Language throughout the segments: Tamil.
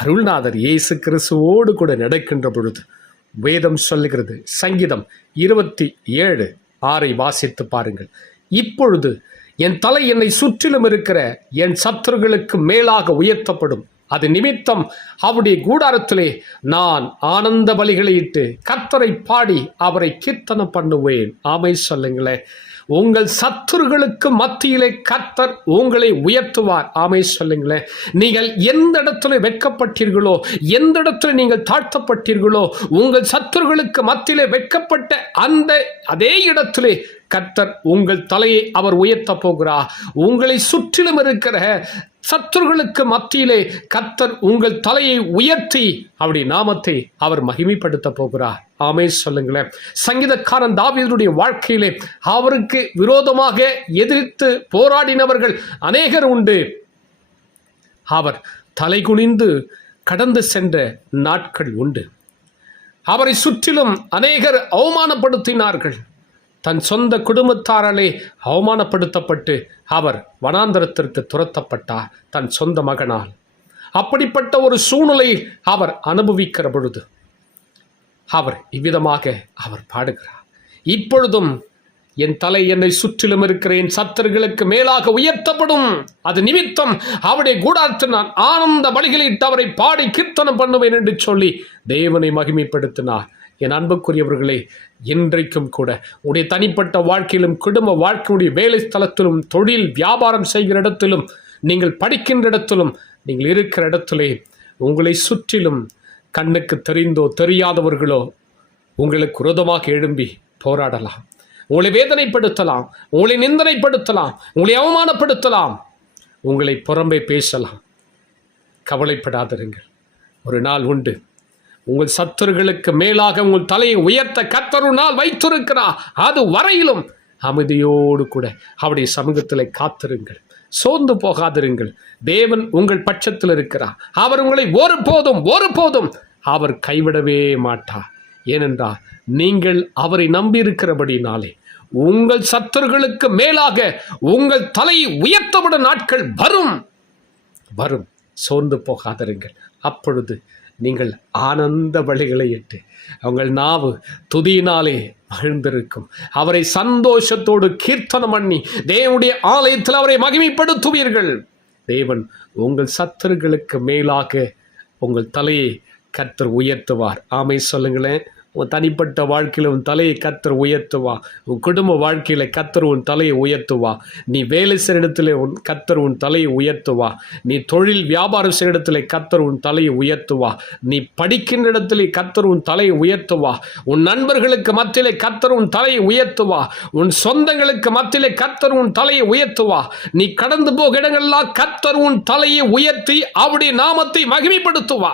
அருள்நாதர் இயேசு கிறிஸ்துவோடு கூட நடக்கின்ற பொழுது வேதம் சொல்லுகிறது. சங்கீதம் இருபத்தி ஏழு ஆறை வாசித்து பாருங்கள். இப்பொழுது என் தலை என்னை சுற்றிலும் இருக்கிற என் சத்துருகளுக்கு மேலாக உயர்த்தப்படும். அது நிமித்தம் அவருடைய கூடாரத்திலே நான் ஆனந்த பலிகளை இட்டு கர்த்தரை பாடி அவரை கீர்த்தனம் பண்ணுவேன். ஆமை சொல்லுங்களேன். உங்கள் சத்துருகளுக்கு மத்தியிலே கத்தர் உங்களை உயர்த்துவார். ஆமை சொல்லுங்களேன். நீங்கள் எந்த இடத்துல வெட்கப்பட்டீர்களோ எந்த இடத்துல நீங்கள் தாழ்த்தப்பட்டீர்களோ உங்கள் சத்துருகளுக்கு மத்தியிலே வெட்கப்பட்ட அந்த அதே இடத்திலே கத்தர் உங்கள் தலையை அவர் உயர்த்த போகிறார். உங்களை சுற்றிலும் இருக்கிற சத்துருகளுக்கு மத்தியிலே கத்தர் உங்கள் தலையை உயர்த்தி அவருடைய நாமத்தை அவர் மகிமைப்படுத்த போகிறார். ஆமே சொல்லுங்களேன். சங்கீதக்காரன் தாவீதுடைய வாழ்க்கையிலே அவருக்கு விரோதமாக எதிர்த்து போராடினவர்கள் அநேகர் உண்டு. அவர் தலைகுனிந்து கடந்து சென்ற நாட்கள் உண்டு. அவரை சுற்றிலும் அநேகர் அவமானப்படுத்தினார்கள். தன் சொந்த குடும்பத்தாராலே அவமானப்படுத்தப்பட்டு அவர் வனாந்தரத்திற்கு துரத்தப்பட்டார் தன் சொந்த மகனால். அப்படிப்பட்ட ஒரு சூழ்நிலை அவர் அனுபவிக்கிற பொழுது அவர் இவ்விதமாக அவர் பாடுகிறார். இப்பொழுதும் என் தலை என்னை சுற்றிலும் இருக்கிற என் சத்தர்களுக்கு மேலாக உயர்த்தப்படும். அது நிமித்தம் அவருடைய கூடாரத்தில் நான் ஆனந்த பலிகளிட்டு அவரை பாடி கீர்த்தனம் பண்ணுவேன் என்று சொல்லி தேவனை மகிமைப்படுத்தினார். என் அன்புக்குரியவர்களே இன்றைக்கும் கூட உடைய தனிப்பட்ட வாழ்க்கையிலும் குடும்ப வாழ்க்கையுடைய வேலை ஸ்தலத்திலும் தொழில் வியாபாரம் செய்கிற இடத்திலும் நீங்கள் படிக்கின்ற இடத்திலும் நீங்கள் இருக்கிற இடத்திலே உங்களை சுற்றிலும் கண்ணுக்கு தெரிந்தோ தெரியாதவர்களோ உங்களுக்கு விரோதமாக எழும்பி போராடலாம். உங்களை வேதனைப்படுத்தலாம் உங்களை நிந்தனைப்படுத்தலாம் உங்களை அவமானப்படுத்தலாம். உங்களை புறம்பே பேசலாம். கவலைப்படாதிருங்கள். ஒரு நாள் உண்டு. உங்கள் சத்துருகளுக்கு மேலாக உங்கள் தலையை உயர்த்த கத்தரு நாள் வைத்திருக்கிறார். அது வரையிலும் அமைதியோடு கூட அவருடைய சமூகத்தில் காத்திருங்கள். சோர்ந்து போகாதிருங்கள். தேவன் உங்கள் பட்சத்தில் இருக்கிறார். அவர் உங்களை ஒருபோதும் ஒருபோதும் அவர் கைவிடவே மாட்டார். ஏனென்றால் நீங்கள் அவரை நம்பியிருக்கிறபடினாலே உங்கள் சத்துருகளுக்கு மேலாக உங்கள் தலையை உயர்த்தப்பட நாட்கள் வரும். வரும். சோர்ந்து போகாதிருங்கள். அப்பொழுது நீங்கள் ஆனந்த வழிகளை இட்டு அவங்கள் நாவு துதியினாலே மகிழ்ந்திருக்கும் அவரை சந்தோஷத்தோடு கீர்த்தனம் பண்ணி தேவனுடைய ஆலயத்தில் அவரை மகிமைப்படுத்துவீர்கள். தேவன் உங்கள் சத்துருக்களுக்கு மேலாக உங்கள் தலையை கர்த்தர் உயர்த்துவார். ஆமை சொல்லுங்களேன். உன் தனிப்பட்ட வாழ்க்கையில் உன் தலையை கத்தர் உயர்த்துவா. உன் குடும்ப வாழ்க்கையில் கத்தர் உன் தலையை உயர்த்துவா. நீ வேலை செய்கிற இடத்துல உன் கத்தர் உன் தலையை உயர்த்துவா. நீ தொழில் வியாபாரம் செய்கிற இடத்துல கத்தர் உன் தலையை உயர்த்துவா. நீ படிக்கின்ற இடத்துல கத்தர் உன் தலையை உயர்த்துவா. உன் நண்பர்களுக்கு மத்தியிலே கத்தர் உன் தலையை உயர்த்துவா. உன் சொந்தங்களுக்கு மத்தியிலே கத்தர் உன் தலையை உயர்த்துவா. நீ கடந்து போக இடங்கள்லாம் கத்தர் உன் தலையை உயர்த்தி அவருடைய நாமத்தை மகிமைப்படுத்துவா.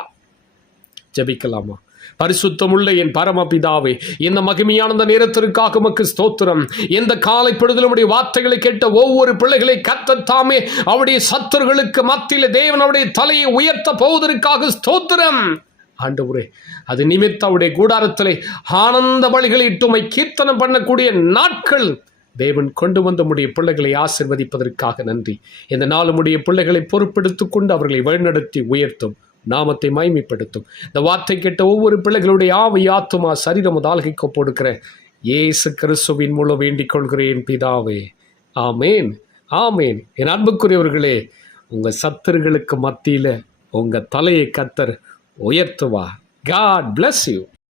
ஜெபிக்கலாமா? பரிசுத்தமுள்ள என் பரமபிதாவே இந்த மகிமையான நேரத்திற்காக உமக்கு ஸ்தோத்திரம். இந்த காலை பொழுதிலுடைய வார்த்தைகளை கேட்ட ஒவ்வொரு பிள்ளைகளை கத்தத்தாமே அவருடைய சத்துருகளுக்கு மத்தியில் தேவன் அவருடைய தலையை உயர்த்த போவதற்காக ஸ்தோத்திரம். ஆண்டவரே அது நிமித்த அவருடைய கூடாரத்திலே ஆனந்த வழிகளை இட்டுமை கீர்த்தனம் பண்ணக்கூடிய நாட்கள். தேவன் கொண்டு வந்த முடிய பிள்ளைகளை ஆசிர்வதிப்பதற்காக நன்றி. இந்த நாளுமுடைய பிள்ளைகளை பொறுப்பெடுத்துக்கொண்டு அவர்களை வழிநடத்தி உயர்த்தும். நாமத்தை மைமைப்படுத்தும் இந்த வார்த்தை கேட்ட ஒவ்வொரு பிள்ளைகளுடைய ஆவை ஆத்துமா சரீரம் தாழ்கைக்கு போடுக்கிற இயேசு கிறிஸ்துவின் மூலம் வேண்டிக் கொள்கிறேன் பிதாவே. ஆமேன். ஆமேன். என் அன்புக்குரியவர்களே உங்கள் சத்துருகளுக்கு மத்தியில் உங்கள் தலையை கத்தர் உயர்த்துவா காட் பிளஸ் யூ